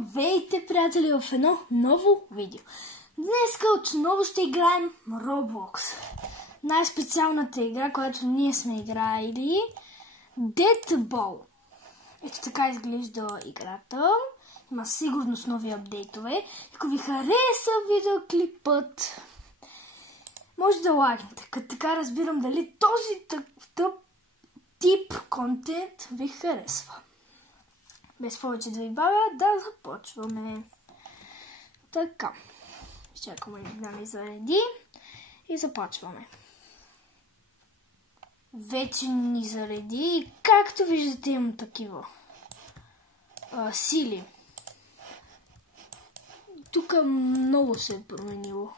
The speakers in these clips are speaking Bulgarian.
Здравейте, приятели, в едно ново видео. Днес отново ще играем Roblox. Най-специалната игра, която ние сме играли, Dead Ball. Ето така изглежда играта. Има сигурност нови апдейтове. Ако ви хареса видеоклипът, може да лайкнете. Като така разбирам дали този тип контент ви харесва. Без повече да ви бавя, да започваме. Така. Чакаме да ми зареди. И започваме. Вече ни зареди. И както виждате, имам такива сили. Тук много се е променило.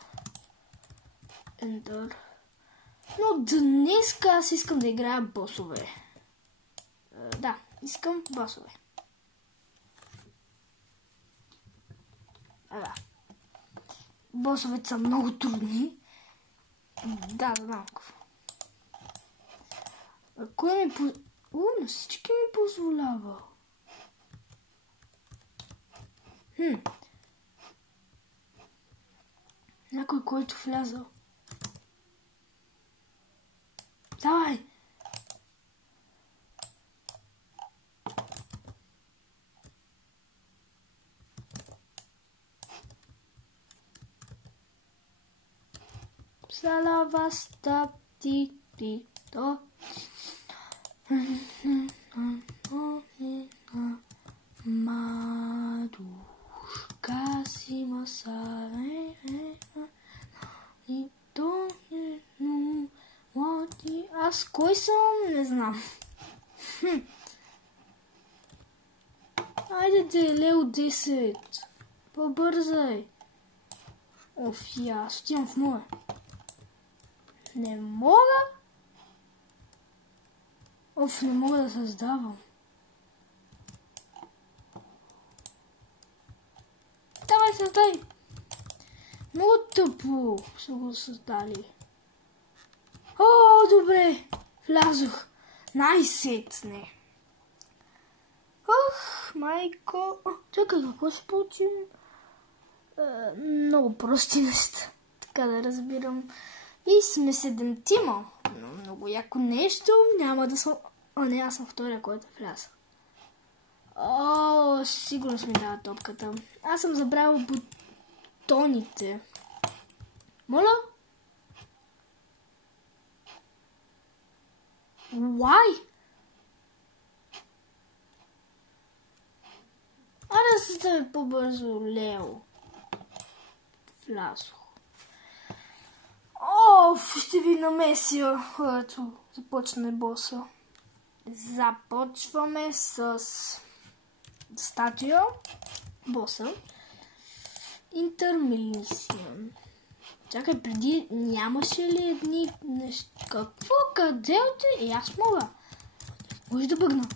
Enter. Но днес аз искам да играя босове. Да, искам босове. Да. Босовете са много трудни. Да, малко. Кой ми на всички ми позволява. Някой, който влязъл. Давай! Салава стапти то. Мадушка си масаве. Аз кой съм? Не знам. Айде де, Лео 10. По-бързай. Оф, аз отивам в море. Не мога. Оф, не мога да създавам. Давай, създай. Много тъпо са го създали. О, добре. Влязох. Най-сетне. Ох, майко. Чакай, какво ще получим? Много прости неща. Така да разбирам. И сме 7-тима. Много яко нещо. Няма да съм... не, аз съм втория, който вляза. О, сигурно ми дава топката. Аз съм забравил бутоните. Моля? Why? Да се стави по-бързо, Лео. Влязох. Ще ви намеся, когато започне боса. Започваме с статуя, боса. Интермилисиан. Чакай, преди нямаше ли едни неща? Какво? Къде оти? Аз мога. Може да бъгна.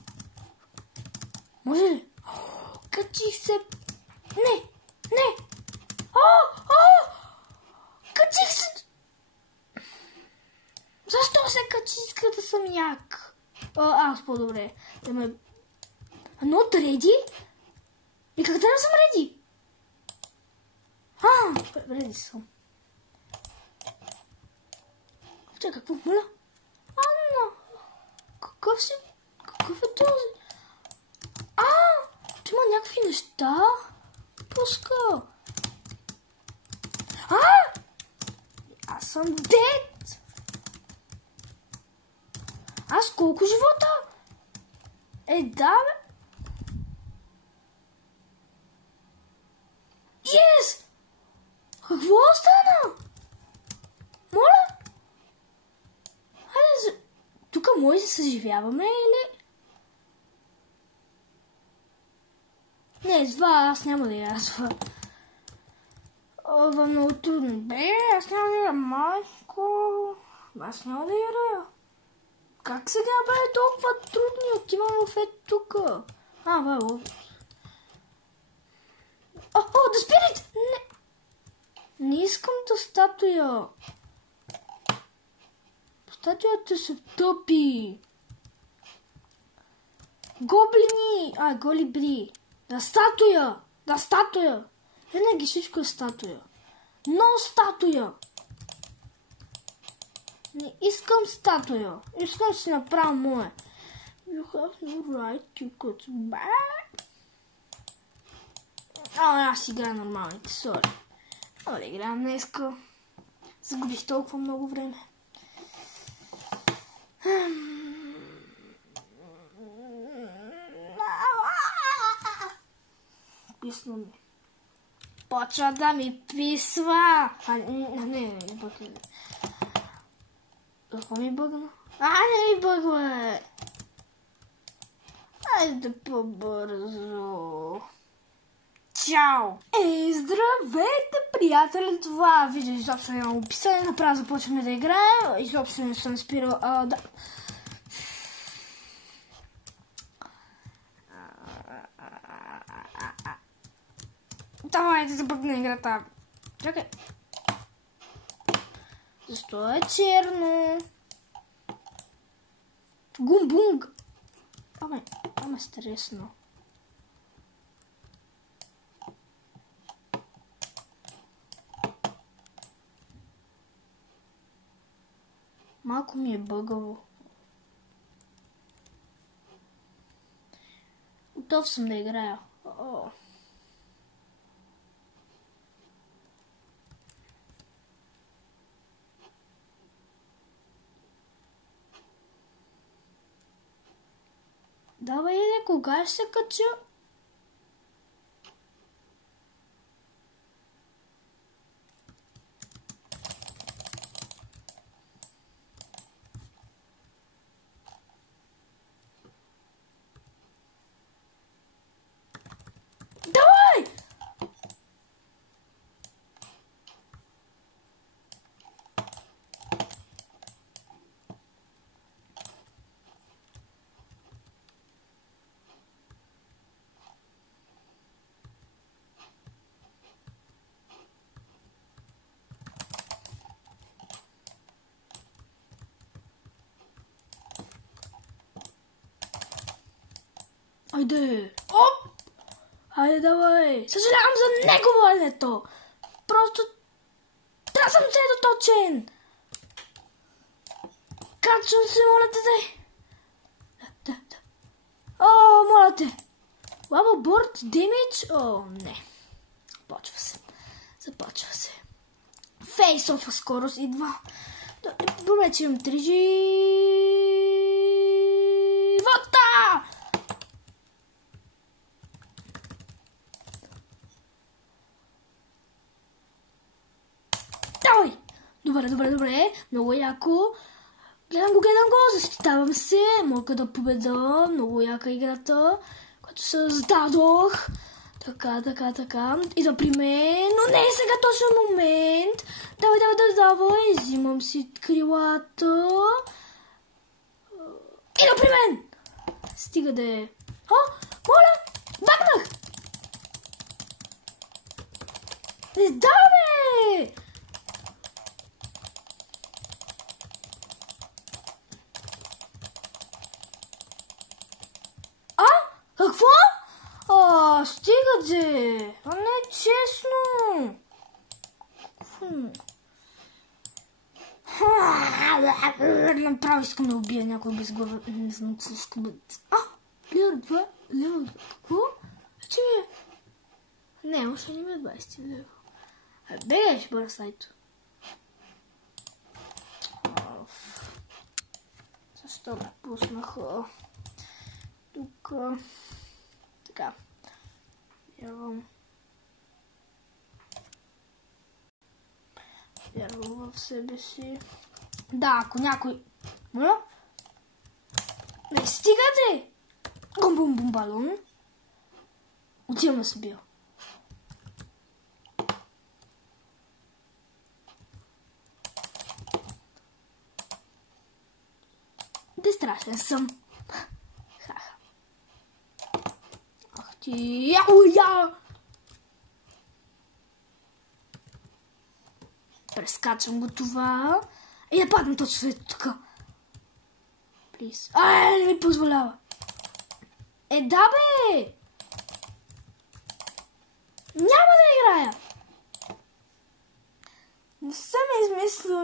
Може ли? Качих се. Не! Качих се. Защо се качих, като съм як? Аз по-добре. Но реди? И как да съм реди? Реди съм. Чакай, какво моля? Какъв си? Какъв е този? Има някакви неща. Пуска. Аз съм дед. Аз колко живота? Да, бе. Yes! Какво остана? Моля? Тук може да се съживяваме или... Не, с това аз няма да я това. Много трудно. Бе, аз няма да я, майко. Аз няма да я. Как сега бе толкова трудни? Отивам в тука. Да спирит! Не искам да статуя. Статуята се тъпи. Гоблини! Голибри! Да, статуя! Да, статуя. Винаги всичко е статуя. Но статуя. Не искам статуя. Искам да си направя мое. You have no right to cut back. Аз играя нормалните, сори. Ама да играем днеска. Загубих толкова много време. Писна ми. Почва да ми писва. Не бъгна. Какво ми бъгна? Не ми бъгва. Айде по-бързо. Чао! Здравейте, приятели! Това видео изобщо няма описание. Направо започваме да играем. Изобщо не съм спирал. Да. Давайте запъкна играта. Чакай. Защо е черно? Гумбунг. Ама стресно. Малко ми е бъгаво. Готов съм да играя. Давай, кога ще се кача? Давай! Айде! Оп! Айде, давай! Съжалявам за неговането! Просто трябва съм съсредоточен! Качвам се, моля те! Да. Моля те! Лава борт, демидж? Не. Започва се. Фейс-офа скорост идва. Добре, че имам 3 живота! Давай! Добре. Много яко. Гледам го. Защитавам се. Мога да победа. Много яка играта, която създадох. Така. Идва при мен. Но не е сега точно момент. Давай. Взимам си крилата. Идва при мен. Стига да е. Моля! Багнах! Не давай! Какво? Стига де! Не е честно! Направо искам да убия някой без глава. Не знам какво искам да... лева. Какво? Че ми е? Не, още не ми е 20 лева. Бегай, ще бъда сайто. Защо ме пуснаха? Тук... Така. Вярвам в себе си. Да, ако някой... Моля? Не стигате! Бум балон. Отивам да се бия. Де страшен съм. Ах ти... Прескачам го това. И да падна точно след тук. Плиз. Не ми позволява. Да бе!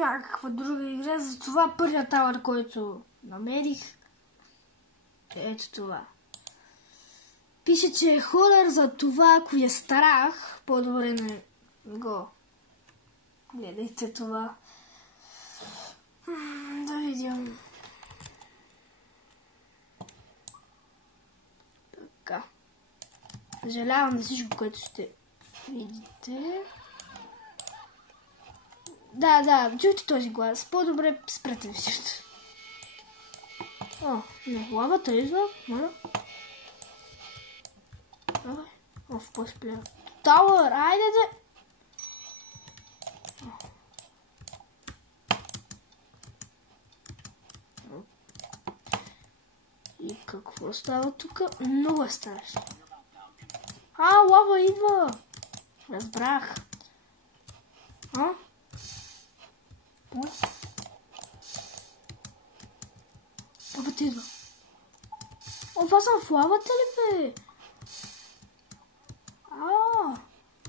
някаква друга игра, затова първият тауър, който намерих, ето това. Пише, че е хорър, за това, ако я старах, по-добре не го гледайте това. Да видим. Така. Съжалявам за всичко, което ще видите. Да, чуйте този глас. По-добре спрете всичко. О, не, лавата идва, моля. Давай. О, в по-спля. Тауър, айде да... И какво става тук? Много е страшно. Лава идва! Разбрах. Лавата идва. Аз съм в лавата ли, бе?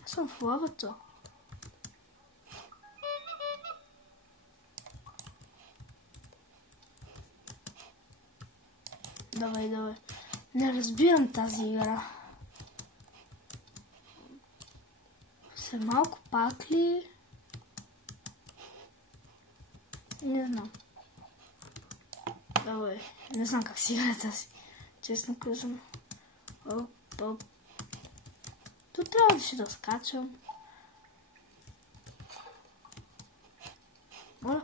Аз съм в лавата. Давай. Не разбирам тази игра. След малко пак ли? Не знам. Давай. Не знам как си игра тази. Честно казвам. Оп. Тут трябваше да скачам. Моля.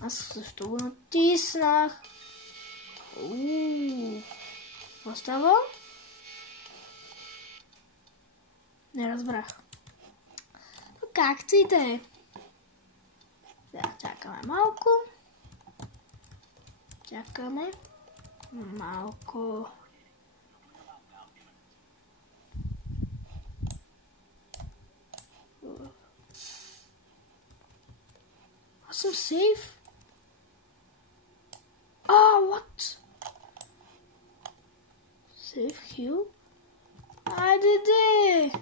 Аз също го натиснах. Какво става? Не разбрах. Но както и да е. Сега чакаме малко. Аз съм сейф. What? Save heal? Айде де!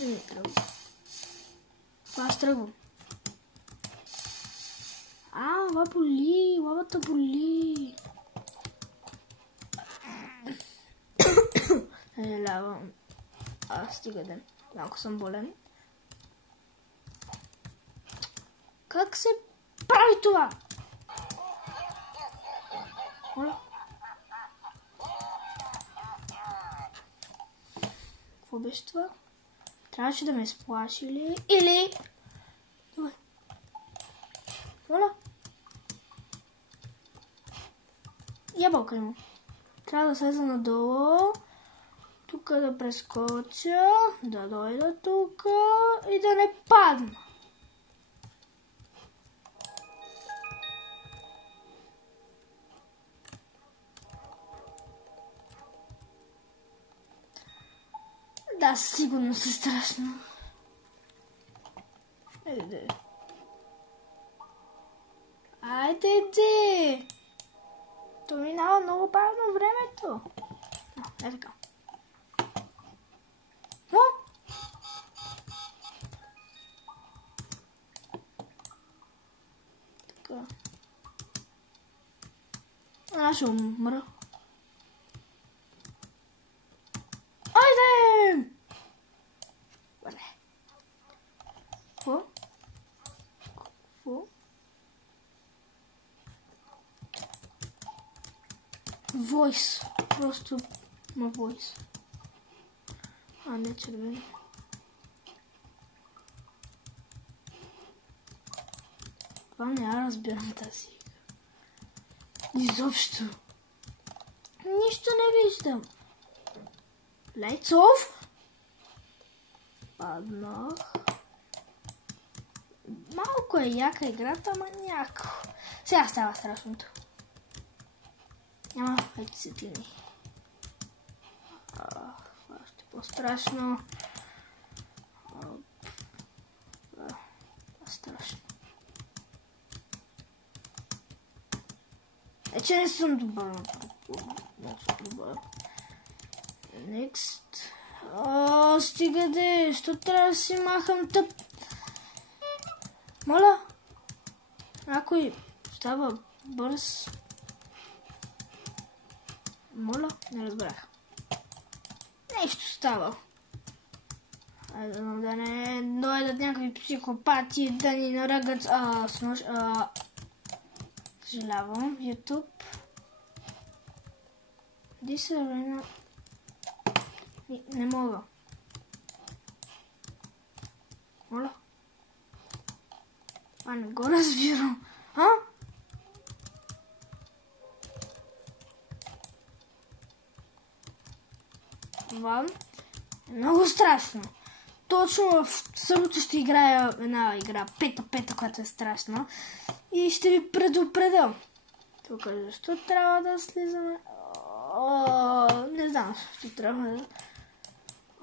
Не тръгвам. Аз тръгвам. Лава боли, лавата боли. Съжалявам. Стига ден. Малко съм болен. Как се прави това? Моля. Какво беше това? Трябваше да ме сплаши или... Давай. Моля. Ябълка има. Трябва да слеза надолу. Тук да прескоча. Да дойда тук. И да не падна. Да, сигурно се страшно. Айде! То минава много бавно времето. Така. Така. Аз ще умра. Айде! Какво? Voice. Просто на voice. Не червено. Това не разбирам тази. Изобщо. Нищо не виждам. Lights off. Паднах. Малко е яка играта, ама някакво. Сега става страшното. Няма вече светлини. Още по-страшно. Страшно. Че не съм добър. Next. Стига де, що трябва да си махам тъп. Моля? Някой става бърз. Моля? Не разбрах. Нещо става. Да не дойдат някакви психопати да ни наръгат с нож. Съжалявам. YouTube. Ди се време. Не мога. Моля? Не го разбирам. Това е много страшно. Точно в събота ще играя една игра, пета, която е страшна. И ще ви предупредя. Тук защо трябва да слизаме? Не знам, защо трябва да...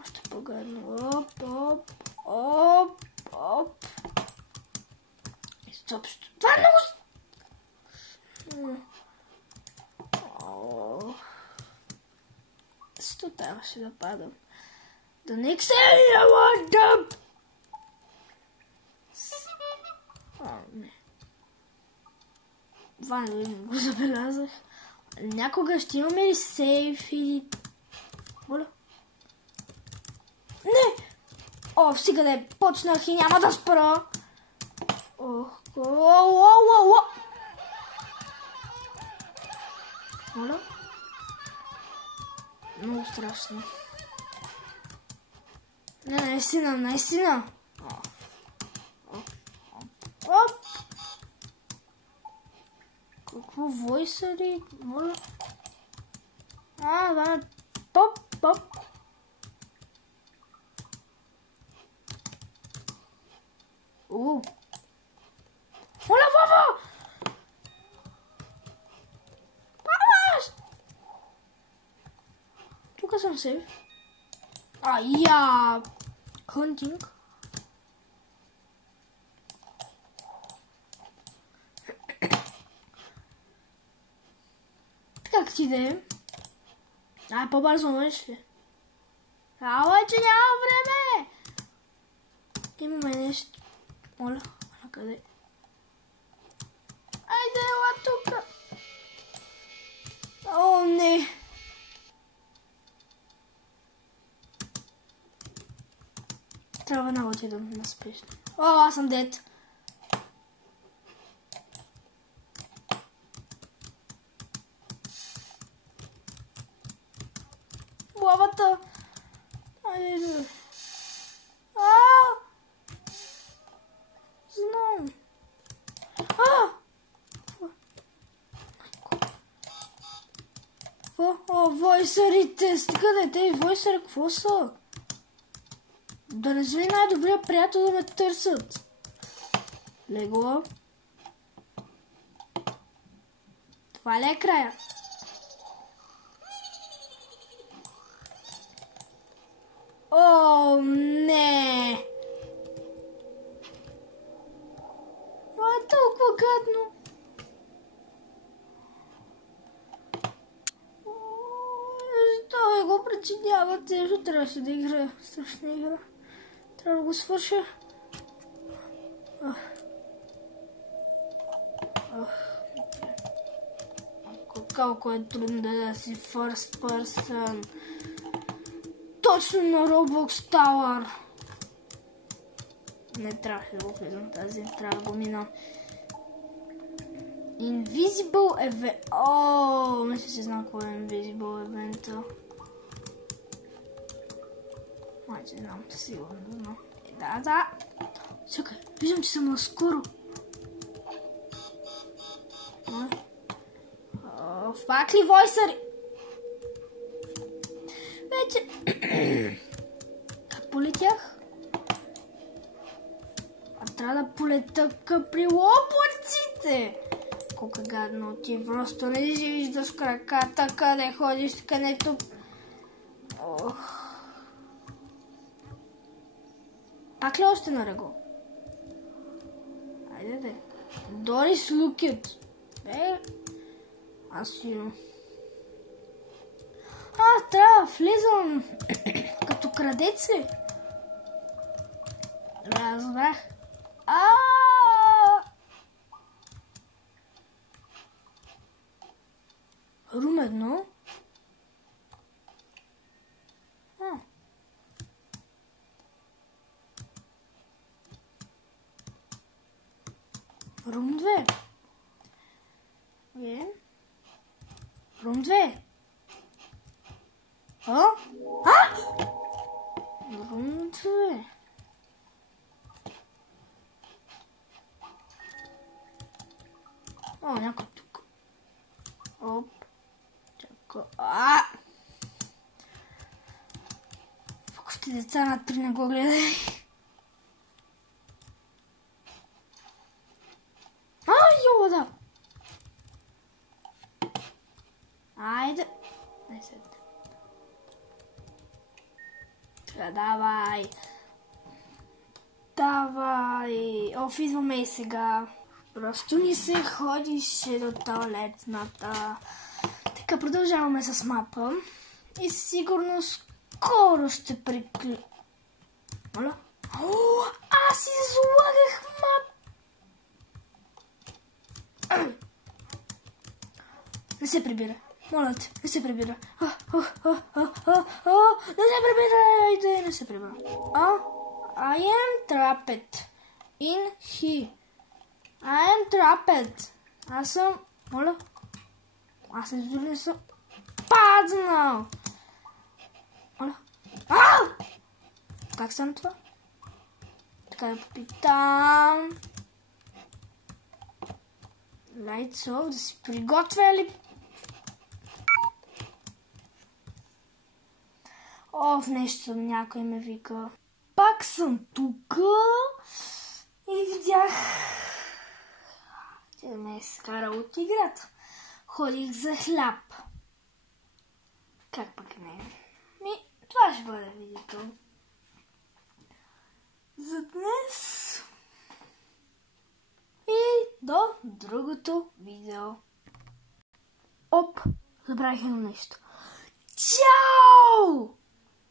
Още по-гадно. Оп. Изобщо. Това е много... Защо трябваше да падам? The next area was dump! Не. Това не го забелязах. Някога ще имаме ли сейф или... Моля? Не! Стига да почнах и няма да спра. Моля? Много страшно. Не, наистина. Оп! Какво войсъри? Моля? Това е поп. Моля, Вова! Тук съм сейф. Хънтинг. Как ти да е? По-бързо можеш ли? Че няма време! Имаме нещо. Моля, къде? Айде, ела тука! Не! Трябва да отидам на спешно. Аз съм дед. Главата. Айде. Знам. Войсърите. Къде те войсъри? Какво са? Да не звени най-добрия приятел да ме търсят. Лего. Това ли е края? Не! Това е толкова гадно. Защо го причинявате? Защо трябваше да играя страшна игра? Трябва да го свърша. Колко е трудно да си first person. Точно на Roblox Tower. Не трябваше да го влизам тази. Трябва да го минам. Invisible Event. Мисля си знам какво е Invisible Event. Майче, знам, сигурно знам. Да. Чакай, виждам, че съм наскоро. Пак ли войсъри? Вече... Как полетях? Трябва да полета при облаците. Колко гадно ти просто не си виждаш краката, къде ходиш, където... Пак ли още на ръго? Айде. Дорис Лукет. Аз имам. Трябва да влизам като крадец ли? Разбрах. Рум 1. Рум 2. Рум 2. Рум 2. Някой тук. Оп. Чакай. Ако сте деца на 3, не го гледай. Да. Айде. Не седне. Давай. Идваме и сега. Просто ни се ходише до тоалетната. Така, продължаваме с мапа. И сигурно скоро ще приключи. Моля? Аз излагах мапа. Не се прибира. Моля те, не се прибира. Не се прибира. Айде, не се прибира. I am trapped in here. I am trapped. Аз съм... Моля? Аз не съм... Паднал. Моля? Как съм това? Така да попитам. Лайцов, да си приготвя ли? В нещо някой ме вика. Пак съм тука и видях, че ме е скарал от играта. Ходих за хляб. Как пък не? Това ще бъде видеото за днес. И до другото видео. Забравих едно нещо. Чао!